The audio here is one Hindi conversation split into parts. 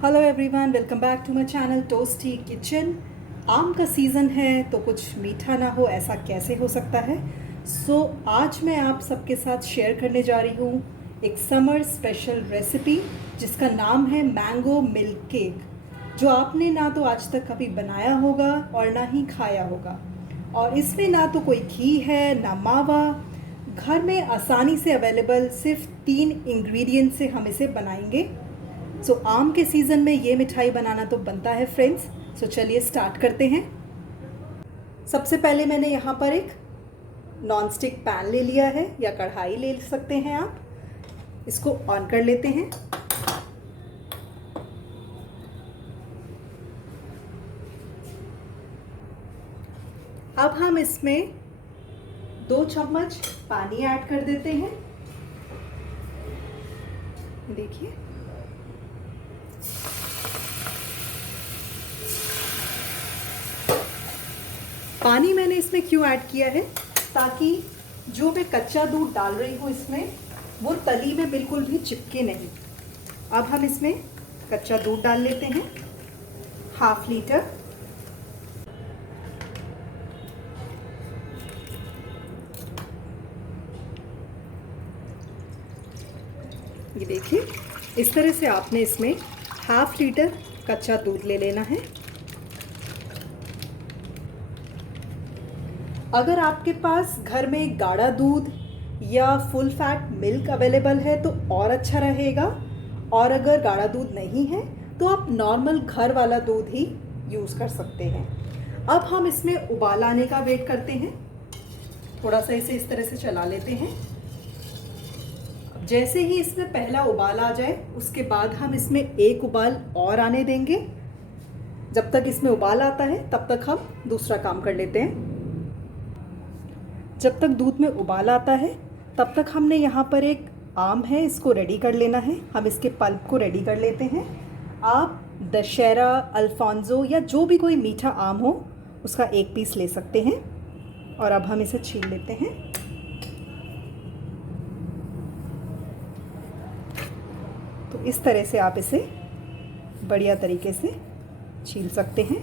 Hello everyone, welcome back to my channel Toasty Kitchen. आम का सीज़न है तो कुछ मीठा ना हो ऐसा कैसे हो सकता है। आज मैं आप सबके साथ शेयर करने जा रही हूँ एक समर स्पेशल रेसिपी जिसका नाम है मैंगो मिल्क केक, जो आपने ना तो आज तक कभी बनाया होगा और ना ही खाया होगा। और इसमें ना तो कोई घी है ना मावा, घर में आसानी से अवेलेबल सिर्फ 3 इंग्रेडिएंट से हम इसे बनाएंगे। आम के सीज़न में ये मिठाई बनाना तो बनता है फ्रेंड्स। चलिए स्टार्ट करते हैं। सबसे पहले मैंने यहाँ पर एक नॉन स्टिक पैन ले लिया है या कढ़ाई ले सकते हैं आप। इसको ऑन कर लेते हैं। अब हम इसमें 2 चम्मच पानी ऐड कर देते हैं। देखिए, पानी मैंने इसमें क्यों ऐड किया है, ताकि जो मैं कच्चा दूध डाल रही हूँ इसमें वो तली में बिल्कुल भी चिपके नहीं। अब हम इसमें कच्चा दूध डाल लेते हैं, 1/2 लीटर। ये देखिए, इस तरह से आपने इसमें 1/2 लीटर कच्चा दूध ले लेना है। अगर आपके पास घर में गाढ़ा दूध या फुल फैट मिल्क अवेलेबल है तो और अच्छा रहेगा, और अगर गाढ़ा दूध नहीं है तो आप नॉर्मल घर वाला दूध ही यूज़ कर सकते हैं। अब हम इसमें उबाल आने का वेट करते हैं। थोड़ा सा इसे इस तरह से चला लेते हैं। जैसे ही इसमें पहला उबाल आ जाए उसके बाद हम इसमें एक उबाल और आने देंगे। जब तक इसमें उबाल आता है तब तक हम दूसरा काम कर लेते हैं। जब तक दूध में उबाल आता है तब तक हमने यहाँ पर एक आम है, इसको रेडी कर लेना है। हम इसके पल्प को रेडी कर लेते हैं। आप दशहरा, अल्फांसो या जो भी कोई मीठा आम हो उसका एक पीस ले सकते हैं। और अब हम इसे छील लेते हैं। तो इस तरह से आप इसे बढ़िया तरीके से छील सकते हैं।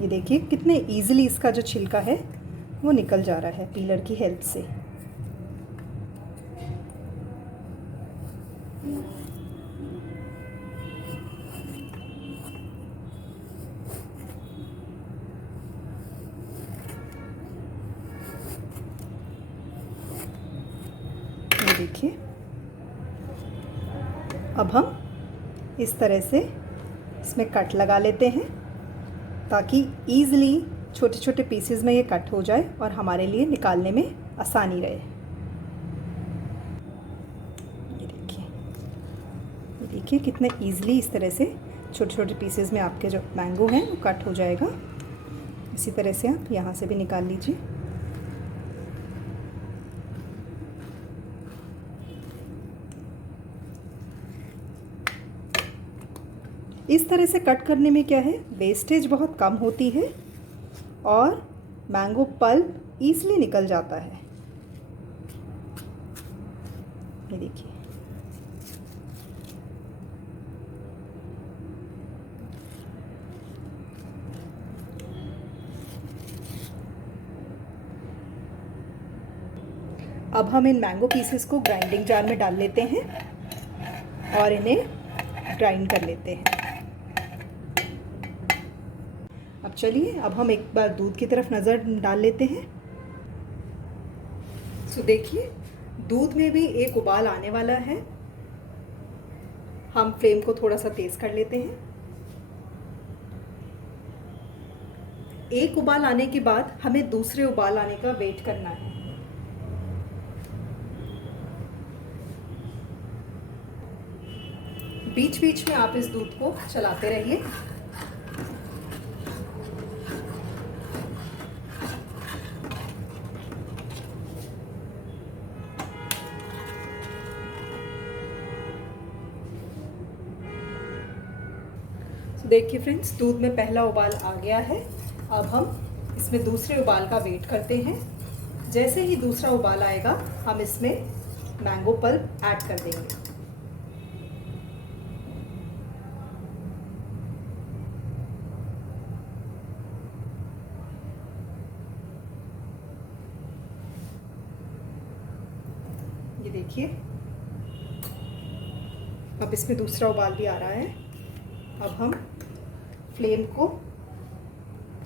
ये देखिए कितने इजीली इसका जो छिलका है वो निकल जा रहा है पीलर की हेल्प से। ये देखिए, अब हम इस तरह से इसमें कट लगा लेते हैं ताकि ईज़िली छोटे छोटे पीसेस में ये कट हो जाए और हमारे लिए निकालने में आसानी रहे। ये देखिए कितने ईज़िली इस तरह से छोटे छोटे पीसेस में आपके जो मैंगो हैं वो कट हो जाएगा। इसी तरह से आप यहाँ से भी निकाल लीजिए। इस तरह से कट करने में क्या है, वेस्टेज बहुत कम होती है और मैंगो पल्प ईज़िली निकल जाता है। ये देखिए, अब हम इन मैंगो पीसेस को ग्राइंडिंग जार में डाल लेते हैं और इन्हें ग्राइंड कर लेते हैं। अब चलिए, अब हम एक बार दूध की तरफ नज़र डाल लेते हैं। देखिए, दूध में भी एक उबाल आने वाला है। हम फ्लेम को थोड़ा सा तेज़ कर लेते हैं। एक उबाल आने के बाद हमें दूसरे उबाल आने का वेट करना है। बीच बीच में आप इस दूध को चलाते रहिए। देखिए फ्रेंड्स, दूध में पहला उबाल आ गया है। अब हम इसमें दूसरे उबाल का वेट करते हैं। जैसे ही दूसरा उबाल आएगा हम इसमें मैंगो पल्प ऐड कर देंगे। देखिए अब इसमें दूसरा उबाल भी आ रहा है। अब हम फ्लेम को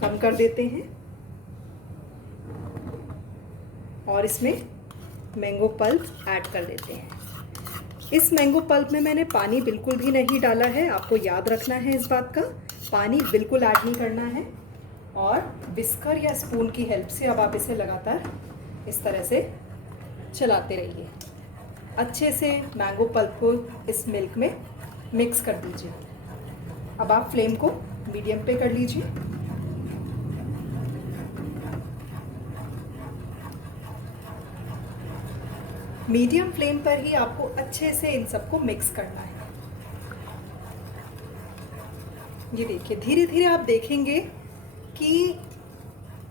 कम कर देते हैं और इसमें मैंगो पल्प ऐड कर देते हैं। इस मैंगो पल्प में मैंने पानी बिल्कुल भी नहीं डाला है, आपको याद रखना है इस बात का, पानी बिल्कुल ऐड नहीं करना है। और विस्कर या स्पून की हेल्प से अब आप इसे लगातार इस तरह से चलाते रहिए। अच्छे से मैंगो पल्प को इस मिल्क में मिक्स कर दीजिए। अब आप फ्लेम को मीडियम पे कर लीजिए। मीडियम फ्लेम पर ही आपको अच्छे से इन सबको मिक्स करना है। ये देखिए धीरे धीरे आप देखेंगे कि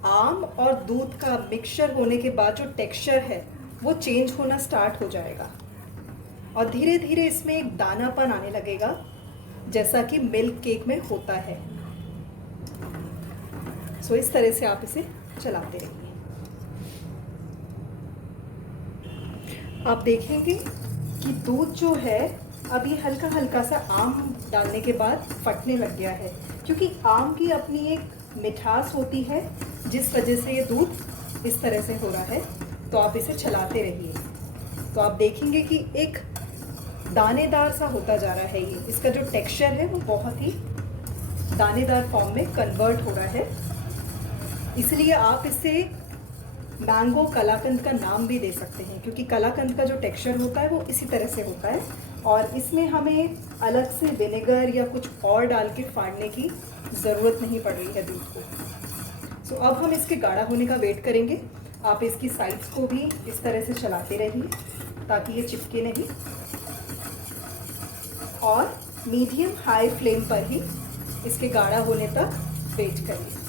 आम और दूध का मिक्सचर होने के बाद जो टेक्सचर है वो चेंज होना स्टार्ट हो जाएगा और धीरे धीरे इसमें एक दानापन आने लगेगा, जैसा कि मिल्क केक में होता है। सो इस तरह से आप इसे चलाते रहिए। आप देखेंगे कि दूध जो है अभी हल्का हल्का सा आम डालने के बाद फटने लग गया है, क्योंकि आम की अपनी एक मिठास होती है जिस वजह से ये दूध इस तरह से हो रहा है। तो आप इसे चलाते रहिए तो आप देखेंगे कि एक दानेदार सा होता जा रहा है। ये इसका जो टेक्सचर है वो बहुत ही दानेदार फॉर्म में कन्वर्ट हो रहा है। इसलिए आप इसे मैंगो कलाकंद का नाम भी दे सकते हैं, क्योंकि कलाकंद का जो टेक्सचर होता है वो इसी तरह से होता है और इसमें हमें अलग से विनेगर या कुछ और डाल के फाड़ने की ज़रूरत नहीं पड़ रही है दूध को। सो अब हम इसके गाढ़ा होने का वेट करेंगे। आप इसकी साइड्स को भी इस तरह से चलाते रहिए ताकि ये चिपके नहीं और मीडियम हाई फ्लेम पर ही इसके गाढ़ा होने तक वेट करिए।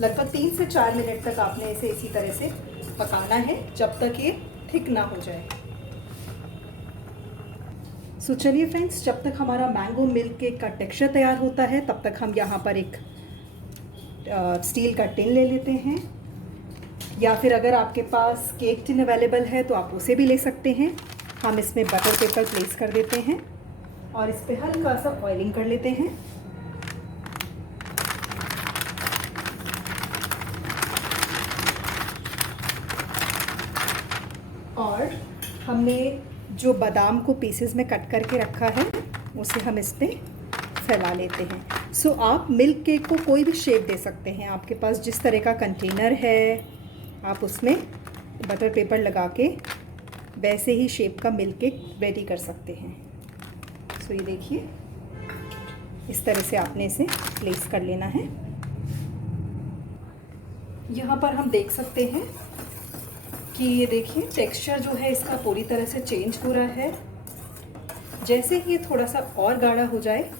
लगभग 3 से 4 मिनट तक आपने इसे इसी तरह से पकाना है जब तक ये थिक ना हो जाए। सो चलिए फ्रेंड्स, जब तक हमारा मैंगो मिल्क केक का टेक्सचर तैयार होता है तब तक हम यहाँ पर एक स्टील का टिन ले लेते हैं, या फिर अगर आपके पास केक टिन अवेलेबल है तो आप उसे भी ले सकते हैं। हम इसमें बटर पेपर प्लेस कर देते हैं और इस पर हल्का सा ऑयलिंग कर लेते हैं। और हमने जो बादाम को पीसेस में कट करके रखा है उसे हम इस पर फैला लेते हैं। सो आप मिल्क केक को कोई भी शेप दे सकते हैं। आपके पास जिस तरह का कंटेनर है आप उसमें बटर पेपर लगा के वैसे ही शेप का मिल्क केक रेडी कर सकते हैं। सो ये देखिए इस तरह से आपने इसे प्लेस कर लेना है। यहाँ पर हम देख सकते हैं कि ये देखिए टेक्सचर जो है इसका पूरी तरह से चेंज हो रहा है। जैसे ही ये थोड़ा सा और गाढ़ा हो जाए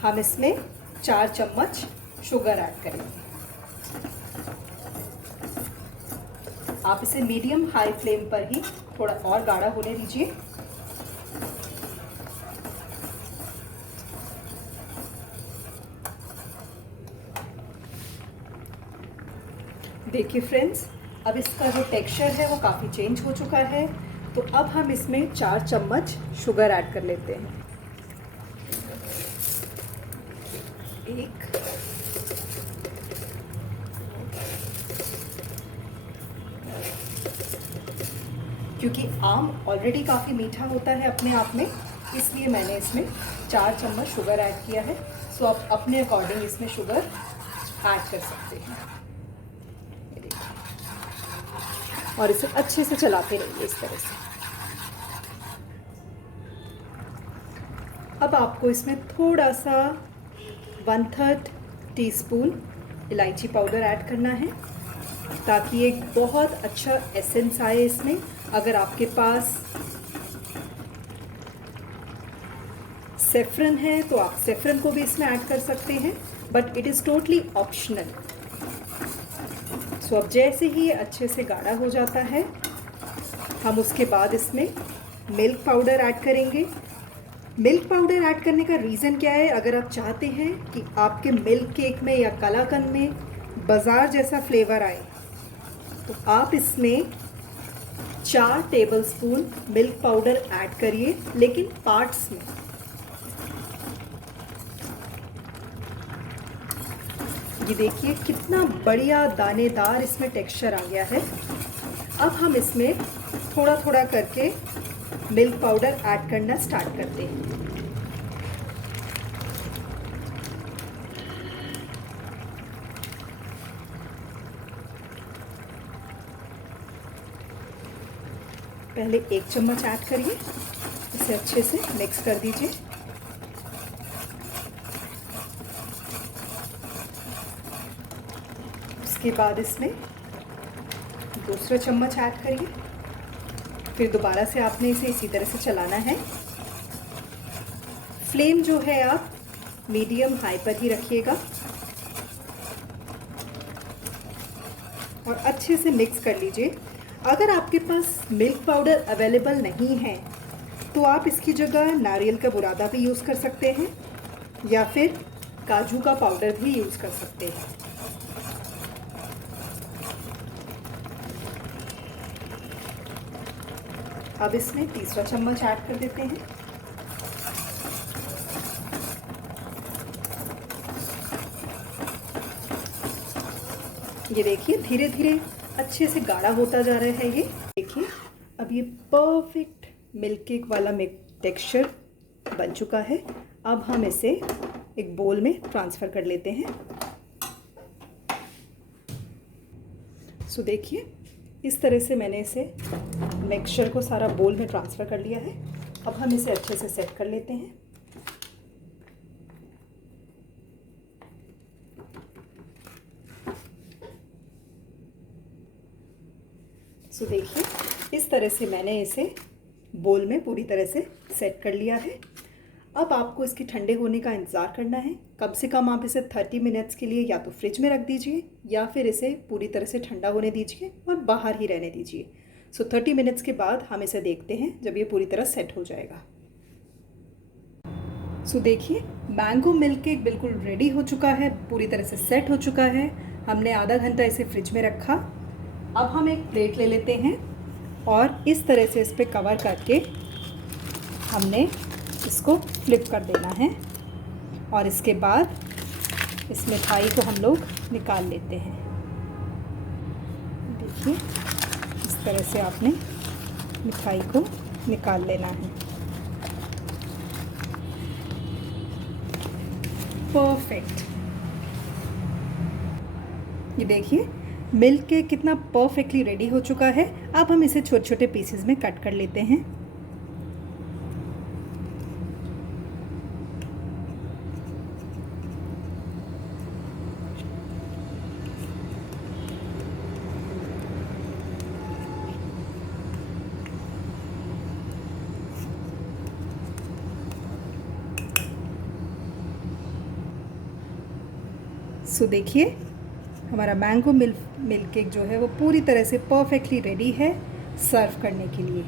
हम इसमें 4 चम्मच शुगर ऐड करेंगे। आप इसे मीडियम हाई फ्लेम पर ही थोड़ा और गाढ़ा होने दीजिए। देखिए फ्रेंड्स, अब इसका जो टेक्सचर है वो काफ़ी चेंज हो चुका है। तो अब हम इसमें 4 चम्मच शुगर ऐड कर लेते हैं। 1 क्योंकि आम ऑलरेडी काफ़ी मीठा होता है अपने आप में, इसलिए मैंने इसमें 4 चम्मच शुगर ऐड किया है। सो आप अपने अकॉर्डिंग इसमें शुगर ऐड कर सकते हैं। ये देखिए, और इसे अच्छे से चलाते रहिए इस तरह से। अब आपको इसमें थोड़ा सा 1/3 टीस्पून इलायची पाउडर ऐड करना है ताकि एक बहुत अच्छा एसेंस आए इसमें। अगर आपके पास सेफ्रन है तो आप सेफ्रन को भी इसमें ऐड कर सकते हैं, but it is totally optional. So अब जैसे ही ये अच्छे से गाढ़ा हो जाता है हम उसके बाद इसमें मिल्क पाउडर ऐड करेंगे। मिल्क पाउडर ऐड करने का रीज़न क्या है? अगर आप चाहते हैं कि आपके मिल्क केक में या कलाकंद में बाज़ार जैसा फ्लेवर आए तो आप इसमें 4 टेबलस्पून मिल्क पाउडर ऐड करिए, लेकिन पार्ट्स में। ये देखिए कितना बढ़िया दानेदार इसमें टेक्सचर आ गया है। अब हम इसमें थोड़ा थोड़ा करके मिल्क पाउडर ऐड करना स्टार्ट करते हैं। पहले 1 चम्मच ऐड करिए, इसे अच्छे से मिक्स कर दीजिए। उसके बाद इसमें दूसरा चम्मच ऐड करिए, फिर दोबारा से आपने इसे इसी तरह से चलाना है। फ्लेम जो है आप मीडियम हाई पर ही रखिएगा और अच्छे से मिक्स कर लीजिए। अगर आपके पास मिल्क पाउडर अवेलेबल नहीं है तो आप इसकी जगह नारियल का बुरादा भी यूज़ कर सकते हैं या फिर काजू का पाउडर भी यूज़ कर सकते हैं। अब इसमें तीसरा चम्मच ऐड कर देते हैं। ये देखिए धीरे धीरे अच्छे से गाढ़ा होता जा रहा है। ये देखिए अब ये परफेक्ट मिल्क केक वाला टेक्सचर बन चुका है। अब हम इसे एक बोल में ट्रांसफ़र कर लेते हैं। सो देखिए इस तरह से मैंने इसे मिक्सचर को सारा बोल में ट्रांसफ़र कर लिया है। अब हम इसे अच्छे से सेट कर लेते हैं। सो देखिए इस तरह से मैंने इसे बोल में पूरी तरह से सेट कर लिया है। अब आपको इसके ठंडे होने का इंतज़ार करना है। कम से कम आप इसे 30 मिनट्स के लिए या तो फ्रिज में रख दीजिए या फिर इसे पूरी तरह से ठंडा होने दीजिए और बाहर ही रहने दीजिए। सो 30 मिनट्स के बाद हम इसे देखते हैं जब ये पूरी तरह सेट हो जाएगा। सो देखिए मैंगो मिल्क केक बिल्कुल रेडी हो चुका है, पूरी तरह से सेट हो चुका है। हमने आधा घंटा इसे फ्रिज में रखा। अब हम एक प्लेट ले लेते हैं और इस तरह से इस पर कवर करके हमने इसको फ्लिप कर देना है और इसके बाद इस मिठाई को हम लोग निकाल लेते हैं। देखिए इस तरह से आपने मिठाई को निकाल लेना है। परफेक्ट। ये देखिए मिल्क केक कितना परफेक्टली रेडी हो चुका है। अब हम इसे छोटे छोटे पीसेस में कट कर लेते हैं। सो देखिए हमारा मैंगो मिल्क केक जो है वो पूरी तरह से परफेक्टली रेडी है सर्व करने के लिए।